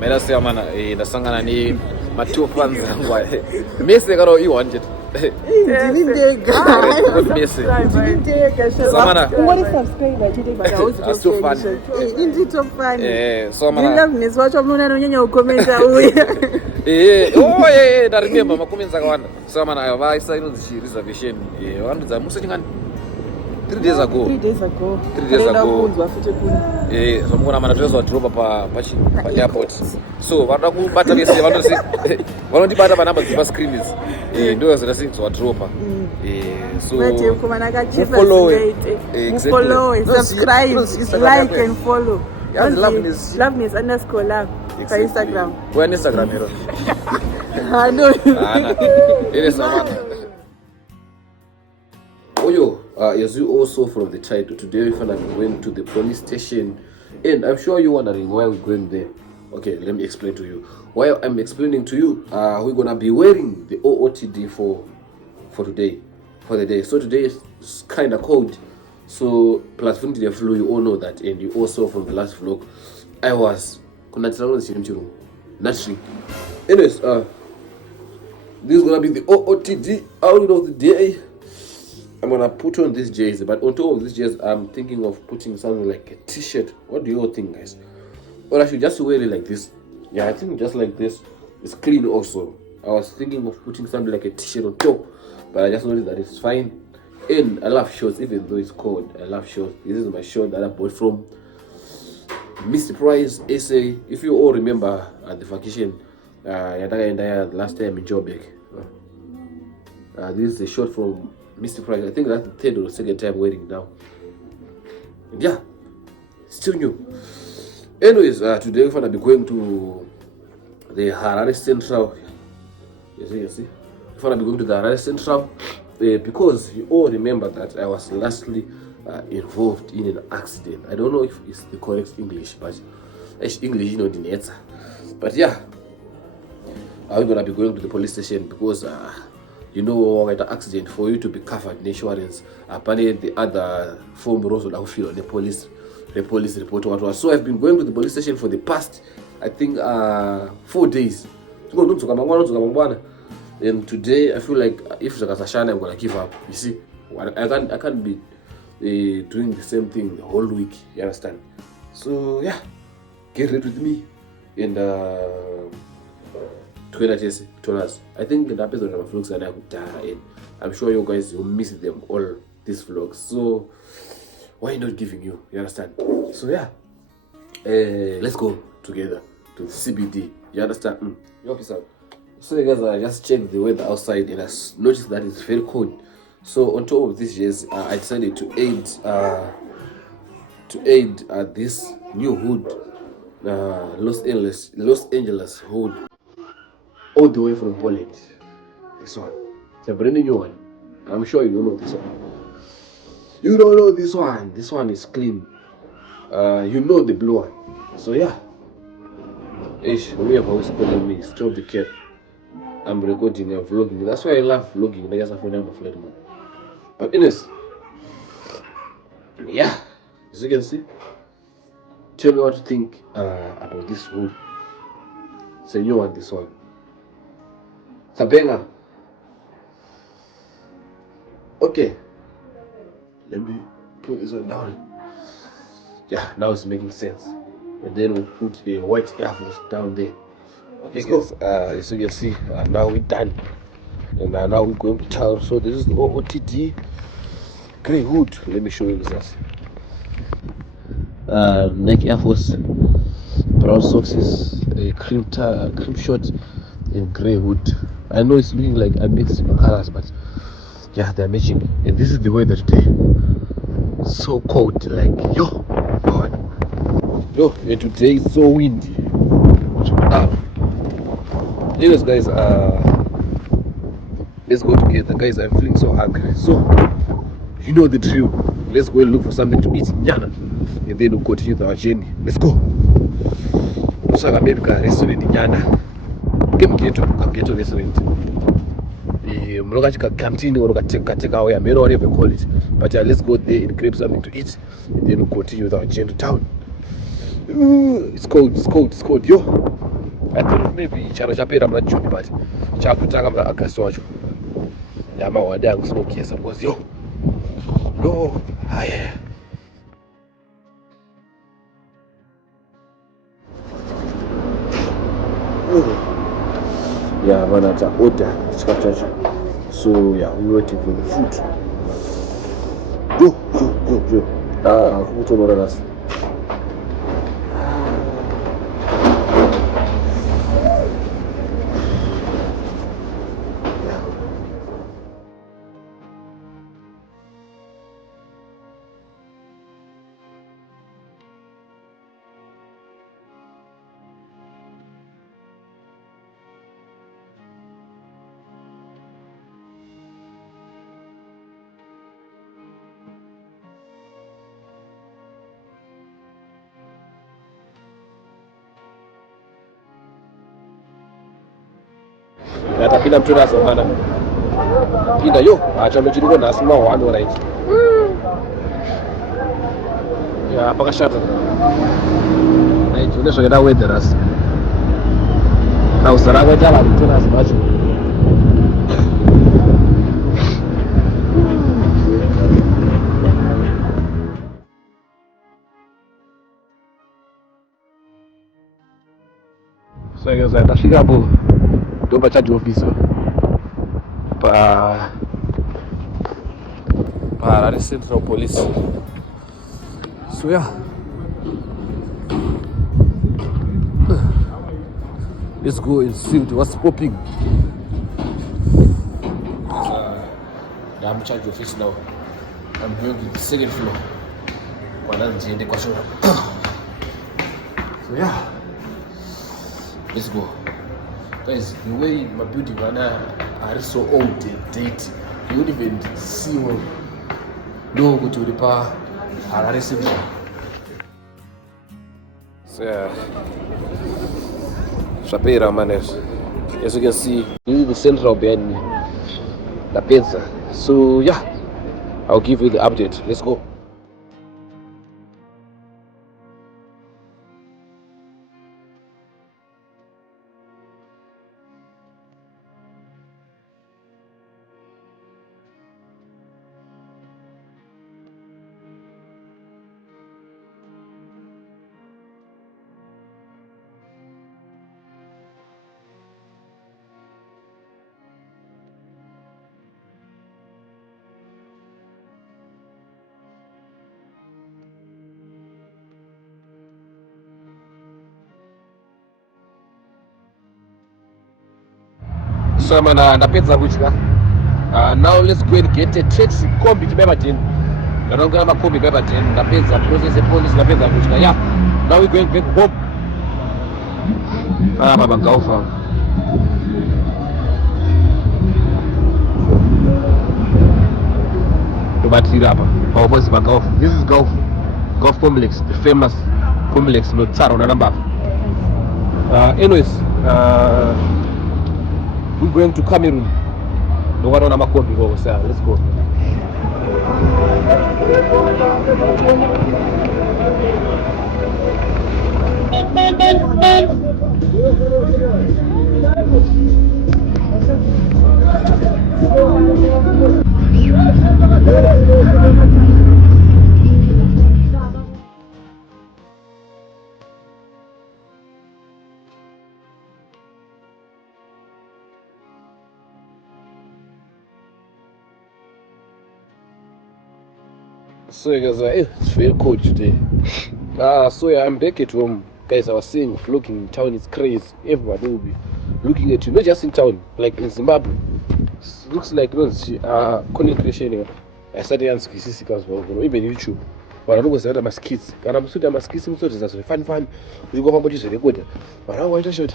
Mera siyamana ndasangana ni ma-2 fans angwa Messi karo i-1 ndarimemba makomenzi akawanda samana vaisa inonzi reservation vandudza musi chingani 3 days ago zvamukona mana toyezwa dhiropa paairport so vanoda kubata vese vanondibata panhamba dziri pascreen idzi ndo zvinasidzwa dhiropa so Loveness_love pa Instagram. Where Instagram hero? I know. It is Samana. Oyo, as you also from the title, today we finally went to the police station, and I'm sure you're wondering why we're going there. Okay, let me explain to you. While I'm explaining to you, we're gonna be wearing the OOTD for today, for the day. So today is kind of cold. So plus from the flu, you all know that, and you also from the last vlog, I was naturally. Anyways, this is gonna be the OOTD outfit of the day. I'm gonna put on this jersey, but on top of this jersey, I'm thinking of putting something like a t-shirt. What do you all think, guys? Or I should just wear it like this? Yeah, I think just like this. It's clean also. I was thinking of putting something like a t-shirt on top, but I just noticed that it's fine. And I love shorts, even though it's cold. I love shorts. This is my shirt that I bought from Mr. Price SA. If you all remember at the vacation, last time in Joburg. This is a shot from Mr. Price. I think that's the third or second time wearing now. And yeah, still new. Anyways, today we're gonna be going to the Harare Central. You see. We're gonna be going to the Harare Central because you all remember that I was lastly involved in an accident. I don't know if it's the correct English, but English, the net. But yeah, I'm gonna be going to the police station because an accident for you to be covered in insurance. Apparently, the other form also that feel on the police report what was. So I've been going to the police station for the past, I think, 4 days. And today I feel like if Zakasashana, I'm gonna give up. You see, I can't be doing the same thing the whole week. You understand? So yeah, get ready with me and I think in the episode of vlogs and I'm sure you guys will miss them all these vlogs. So why not giving you? You understand? So yeah, let's go together to the CBD. You understand? You officer. So you guys, I just checked the weather outside and I noticed that it's very cold. So on top of this, yes, I decided to aid this new hood, Los Angeles hood, all the way from Poland. This one, it's a brand new one. I'm sure you don't know this one. You don't know this one. This one is clean. You know the blue one. So yeah. We have always calling me Stop the Cat. I'm recording and vlogging. That's why I love vlogging. I just have a flat man. But anyways, yeah, as you can see, tell me what you think about this hood. It's a new one, this one. It's a banger. Okay, let me put this one down. Yeah, now it's making sense. And then we'll put the white Air Force down there. Okay, guys, as you can see, now we're done. And now we're going to town. So this is the OOTD grey hood. Let me show you this. Nike Air Force, brown socks, a cream short, and grey hood. I know it's looking like a mix of colors, but yeah, they're matching. And this is the weather today. So cold, like yo, and today it's so windy. Anyways, guys, let's go together. Guys, I'm feeling so hungry. So, you know the drill. Let's go and look for something to eat in Nyana. And then we'll continue our journey. Let's go. So, maybe we can restaurant in Nyana. Come get to restaurant. Mloka canteen or take away, I may not even call it. But let's go there and grab something to eat. And then we'll continue with our journey to town. It's cold, yo. I thought maybe chano chapera muna June but chakutanga muna August wacho. Yama wada kusinokiesa because yo haya. Yeah, man, it's an order. So yeah, we're waiting for the food. Yo. Who told us? Atapinda mtu naso bana. Pinda yo, acha mchiriko na asima wano right. Ya paka shata. Right, unesho geda weather as. Na usaraga jala mtu naso bacho. So guys, ndafika hapo. Ndio charge office. Para a Central Police. So yeah, let's go and see what's popping. I'm charge office now. I'm going to the second floor. So yeah, let's go. Guys, the way my building are so old and dated, you won't even see one. No go to the power. Harare Central. So yeah, Shapira manes. As you can see, this is the Central behind me, La Penza. So yeah, I'll give you the update. Let's go. So man, napedza kudya. Now let's go and get a taxi kombi tibeba tena. Ndonga na kombi beba tena. Napedza process the police napedza kudya. Yeah. Now we going back home. Baba Gaufa. Tubatira hapa. Boss ba Gaufa. This is Gulf Complex, the famous complex no Tsaro na namba. Anyways, we're going to Cameroon. No one on my copy go, sir. Let's go. So guys, it's very cold today. So yeah, I'm back at home. Guys, I was saying vlogging in town is crazy. Everyone will be looking at you, not just in town, like in Zimbabwe. Looks like content creation. I started on skits because even YouTube. But I know that my skits. And I'm so my skits so that's fun. We go about this record. But I want to shoot.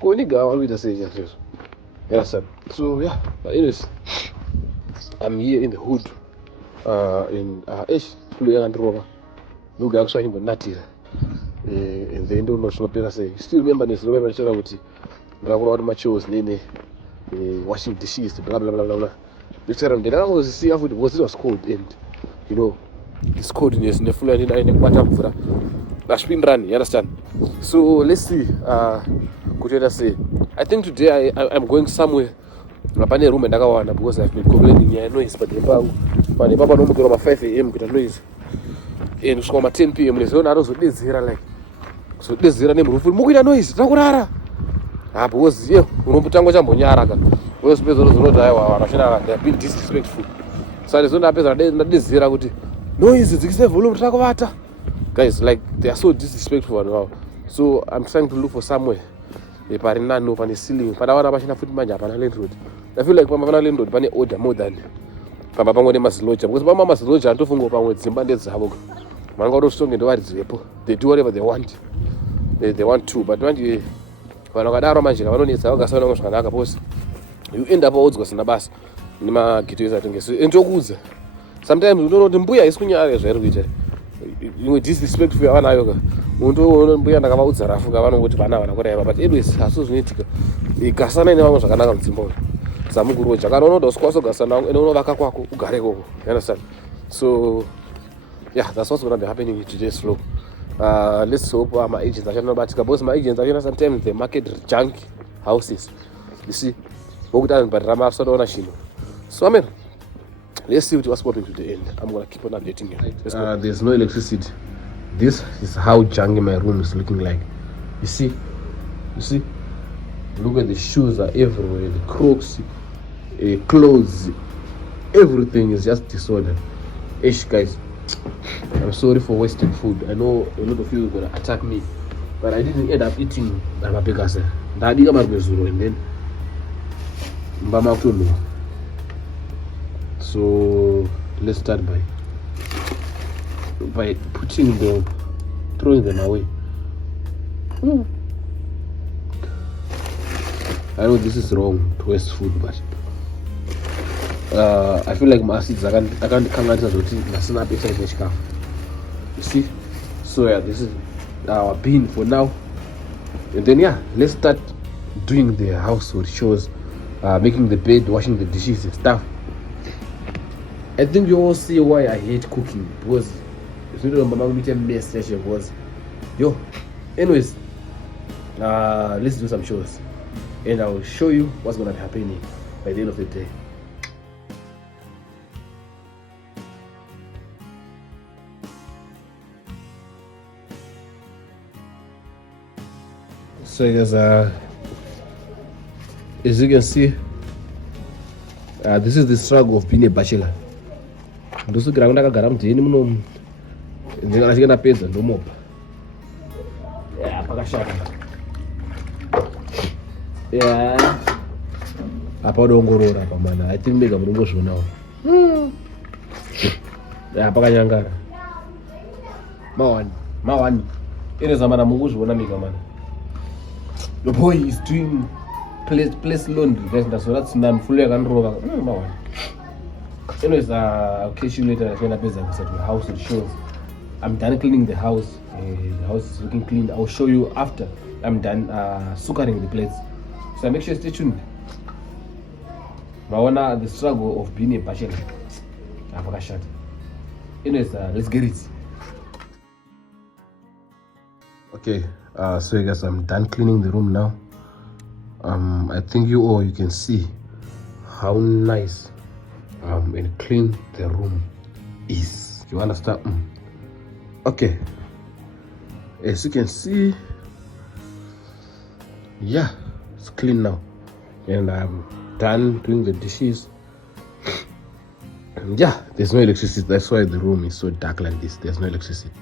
Go nigga, I want to say just. Yeah, sir. So yeah, but anyways, I'm here in the hood. In Rover. No guy saw him, but not here. And they don't know what say. Still remember this, remember Charity. My chores, Nene, washing dishes, blah blah blah blah blah. The time that I was see after it was cold, and you know, it's cold in the full and in the quarter. run, you understand? So let's see. Could you say? I think today I'm going somewhere. Pane room and Dagawana because I've been complaining here noise, but the Papa no go 5 a.m. get a noise. And so 10 p.m. is on also this here like so this here name roof mukira noise takurara. Because yeah, unomutango chambonyara ka. Wewe sipezo zvinodai wanashina they have been disrespectful. So there's no apeza this here kuti noise dzikise volume takuvata. Guys, like they are so disrespectful now. So I'm trying to look for somewhere. Parinano pane ceiling. Padawana pachina futi manja pana landlord. I feel like pamafana landlord pane order more than pamba pangone maziloja because pamba maziloja antofungo pamwe dzimba ndedzavo. Manga rosonge ndo vari dzirepo. They do whatever they want. They want to, but manje vanokadaro manje vanonetsa vakasana ngozvakanaka pose. You end up odzi kwasina basa. Nima gito ezatengesa. Entokudza. Sometimes you don't know the mbuya isikunyare zvairi kuita. You disrespectful avanayo ka. Muntu mbuya ndakavaudza rafu kavanongoti vana vanakureva but anyways hasuzvinoitika gasana nevamwe zvakanaka mudzimba samukuroja kana unoda usikwaso gasana ene unovaka kwako ugare ikoko, you understand? So yeah, that's what's going to be happening in today's vlog. Let's hope my agents achanobatika because my agents achana sometimes they market junk houses, you see vokuti but ramasaona chino. So I mean, let's see what's happening to the end. I'm going to keep on updating you. There's no electricity. This is how junky my room is looking like. You see? Look at the shoes are everywhere, the crocs, clothes, everything is just disordered. Ish guys, I'm sorry for wasting food. I know a lot of you are gonna attack me, but I didn't end up eating Namapekase. Dadika Marbezuro and then Mbama Kuno. So let's start by throwing them away. I know this is wrong to waste food, but I feel like my acids I can't nasina appetite nechikafu. You see? So yeah, this is our bin for now. And then yeah, let's start doing the household chores, making the bed, washing the dishes and stuff. I think you all see why I hate cooking because it's not a mess session was yo. Anyways, let's do some shows and I'll show you what's gonna be happening by the end of the day. So guys, as you can see, this is the struggle of being a bachelor. Ndosukira ndakagara mudheni muno ndingasvika ndapedza ndomopa pakashata apa udongorora apa mana I think mega munongozvionawo pakanyangara mawani ineza mana mungozviona mega mana the boy is doing place laundry guys ndazora tsunami full yakandorova mawani. Anyways, I'll catch you later when I to the house it shows. I'm done cleaning the house. The house is looking clean. I'll show you after I'm done sukaring the plates. So make sure you stay tuned. Mawana the struggle of being a bachelor. Anyways, let's get it. Okay, so I guess I'm done cleaning the room now. I think you can see how nice and clean the room is. You understand? Okay, as you can see, yeah, it's clean now and I'm done doing the dishes. And yeah, there's no electricity, that's why the room is so dark like this. There's no electricity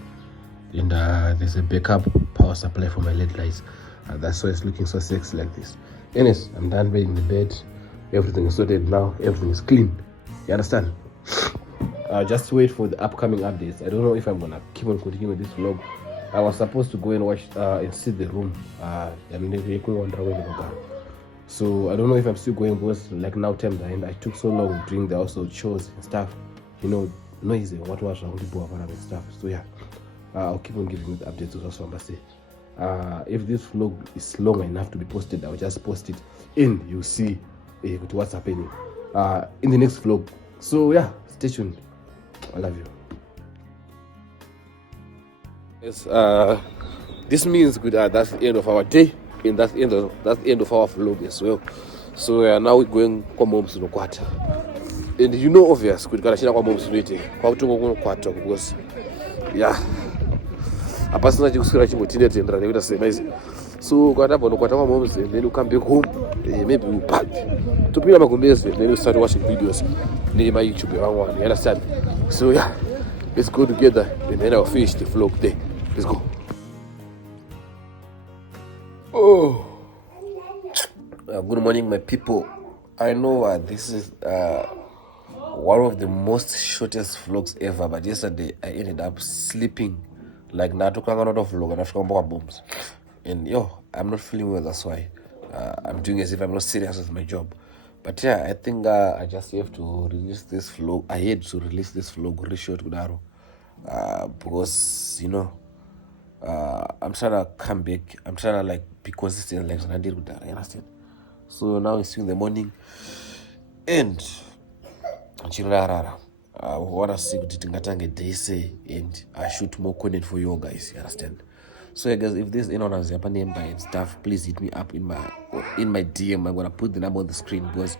and there's a backup power supply for my LED lights. That's why it's looking so sexy like this. Anyways, I'm done making the bed. Everything is sorted now, everything is clean. You understand? Just wait for the upcoming updates. I don't know if I'm gonna keep on continuing with this vlog. I was supposed to go and watch and see the room. So I don't know if I'm still going because like now time and I took so long doing the also chores and stuff. You know, noisy what was around people and stuff. So yeah, I'll keep on giving you the updates also. If this vlog is long enough to be posted, I'll just post it and you'll see what's happening in the next vlog. So yeah, stay tuned. I love you. Yes, this means good. That's the end of our day, and that's the end of our vlog as well. So now we're going kwa moms no kwata, and you know obvious kuti kana china kwa moms noite kwa kutongo kuno kwata because yeah apasina chikuswera chingotindetendera nekuita sema izi. So kwata no kwata kwa moms, and then you come back home, maybe you pack to pina magumbezi, and then you start watching videos near my YouTube one, you understand? So yeah, let's go together, and then I'll finish the vlog there. Let's go. Oh, good morning, my people. I know this is one of the most shortest vlogs ever, but yesterday I ended up sleeping like natokanga not of vlog and after bombs. And I'm not feeling well, that's why I'm doing as if I'm not serious with my job. But yeah, I think I just have to release this vlog. I had to release this vlog really short, Gudaro, because I'm trying to come back. I'm trying to be consistent like I did with that. You understand? So now it's in the morning, and I wanna see Tingatange day say, and I shoot more content for you guys. You understand? So guys, if there's anyone who's happening by and stuff, please hit me up in my DM. I'm gonna put the number on the screen because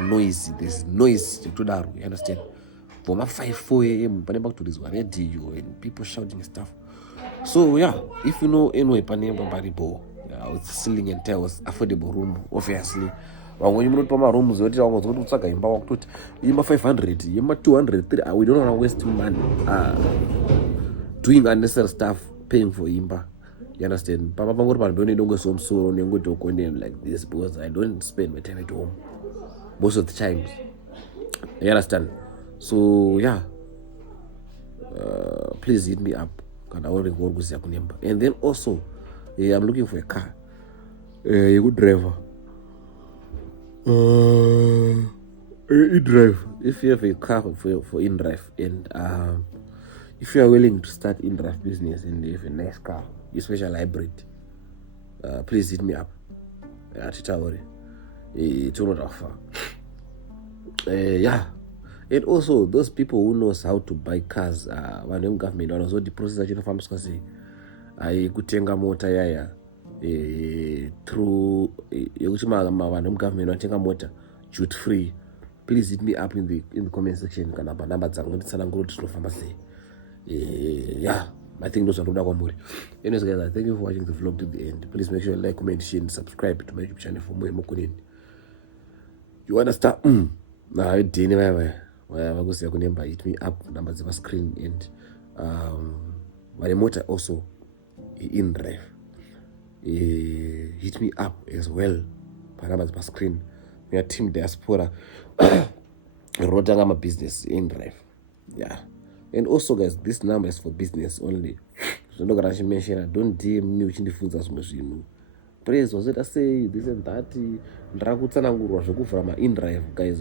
noise. There's noise to that. You understand? For my 5-4 a.m. back to this one radio and people shouting and stuff. So yeah, if you know anyway Panema with ceiling and tiles, affordable room, obviously. When you move to my rooms, you almost go to Saka in Bawak, you 500, you 200, we don't want to waste money doing unnecessary stuff, paying for Imba. You understand? Papa don't go some solo and go to Korean like this because I don't spend my time at home most of the times. You understand? So yeah, please hit me up. And then also, I'm looking for a car, a good driver. In-drive. If you have a car for in-drive, and if you are willing to start in-drive business and you have a nice car, especially hybrid, please hit me up. It's not offer. Yeah. And also those people who knows how to buy cars, when government also the process that you know say I kutenga motor yaya through government watenga motor duty free. Please hit me up in the comment section. Kana number zangu nditsana ngoro tinofamba sei. Yeah, I think those are good kwamuri. Anyways guys, thank you for watching the vlog to the end. Please make sure you like, comment, share, and subscribe to my YouTube channel for more mokunin. You understand? Nah, dini wewe. Wagusia kunemba, hit me up, numbers of a screen, and my motor also in drive. Hit me up as well, numbers of a screen. We are team diaspora. Rotanga my business in drive. Yeah. And also guys, this number is for business only. So no gonna mention, don't DM me which in the foods as much you know. Praise was it I say this and that ndrakutsanangurwa zvekuvhura in-drive guys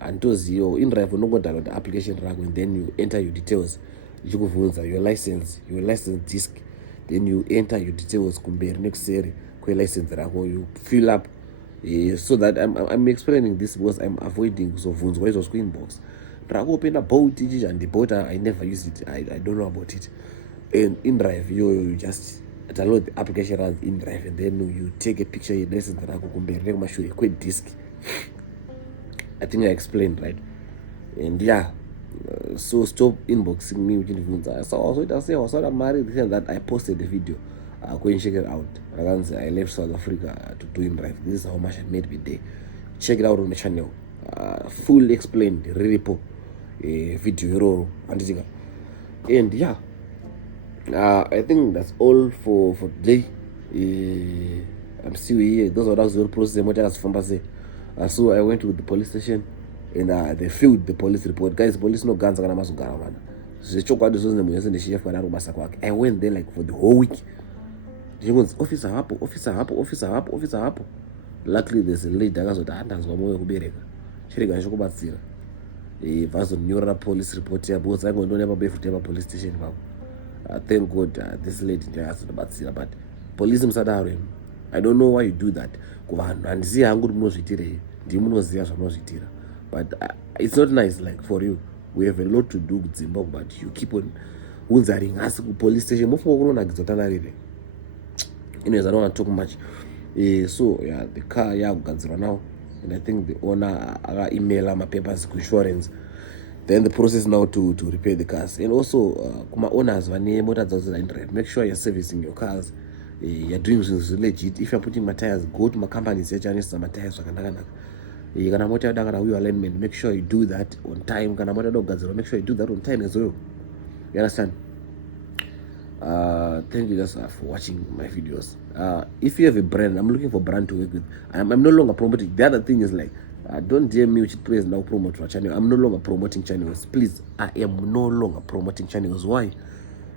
handoziyo in-drive unongodownload the application rako and then you enter your details ichikuvhunza your license disc, then you enter your details kumberi nekuseri kwelicense rako, you fill up so that I'm explaining this because I'm avoiding kuzovhunzwa izvozvo kuinbox. Ndakopenda boat ichi handibota, I never use it, I don't know about it. And in-drive you just download the application runs in-drive and then you take a picture of your license rako kumberi nekumashure kwedisk. I think I explained right. And yeah, so stop inboxing me uchindibvunza. So also it say wasara mari this and that. I posted the video. Go and check it out. I left South Africa to do in-drive. This is how much I made per day. Check it out on my channel. Full explained repo video and yeah. I think that's all for today. I'm still here. Those are the process. So I went to the police station and they filled the police report. Guys, police no guns. I went there like for the whole week. Officer hapo. Luckily there's a lady that was police report here because I don't ever be for police station. Thank God this lady has the batsira, but police msadaro. I don't know why you do that. But it's not nice like for you. We have a lot to do with Zimbabwe, but you keep on unzaring asi ku police station mofunga kunona gizotana rire. Anyways, I don't want to talk much. So yeah, the car yakugadzirwa now, and I think the owner email my papers to insurance. Then the process now to repair the cars. And also kuma owners vane mota dzaudzira, make sure you're servicing your cars. You're doing things legit. If you're putting my tires, go to my company say chanisa my tires zvakanaka. Kana mota yadakara uyo alignment, make sure you do that on time. Kana mota yadogadzirwa, make sure you do that on time as well. You understand? Thank you guys for watching my videos. If you have a brand, I'm looking for brand to work with. I'm no longer promoting. The other thing is like, don't DM me which place now promote for a channel. I'm no longer promoting channels. Please, I am no longer promoting channels. Why?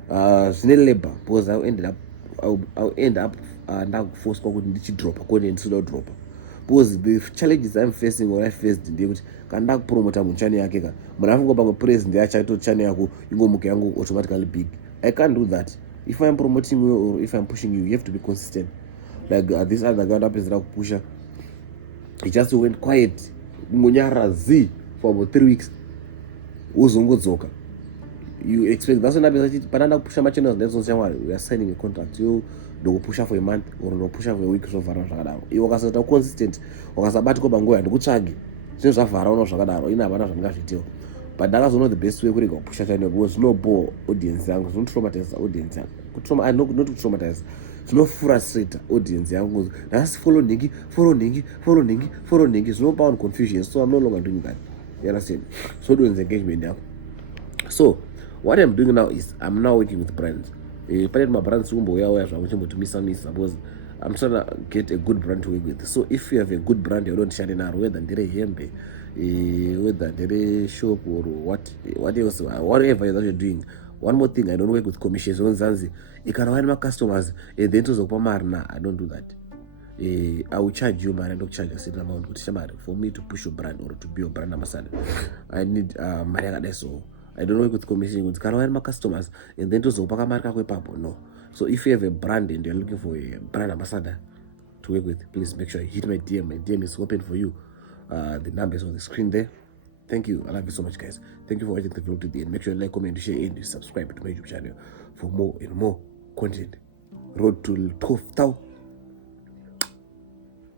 Labor, because I'll end up now force drop according to drop. Because the challenges I'm facing or I faced in the conduct promoter on channel yakeka. But I'm going to praise the actual channel yako yangu automatically big. I can't do that. If I'm promoting you or if I'm pushing you, you have to be consistent. Like this other guy up is like pusher. He just went quiet. Munyara Z for about 3 weeks. Uzungu. You expect that's what happens. Banana pusher my channels. That's what we are signing a contract. You do pusher for a month or no pusher for a week so far. You are consistent. Or as a bad go bango and good chagi. Since I've around Shagada, in a banana detail. But that was not the best way we go push channel was no bore audience young, don't traumatize audience young. I know not to traumatize. It's no frustrate audience young. That's follow Niggy. It's no bound confusion. So I'm no longer doing that. You understand? So doing the engagement now. So what I'm doing now is I'm now working with brands. My brands to me suppose I'm trying to get a good brand to work with. So if you have a good brand, you don't share in our whether they're whether they're shop or what else, whatever that you're doing. One more thing, I don't work with commissions on Zanzi. You can find my customers and then to Zopamarna. I don't do that. I will charge you, man. I don't charge a certain amount for me to push your brand or to be your brand ambassador. I need Maria so I don't work with commissions. Can find my customers and then to Zopamarka Papo. No. So if you have a brand and you're looking for a brand ambassador to work with, please make sure you hit my DM. My DM is open for you. The numbers on the screen there. Thank you. I love you so much, guys. Thank you for watching the video to the end. Make sure you like, comment, share, and subscribe to my YouTube channel for more and more content. Road to 12,000.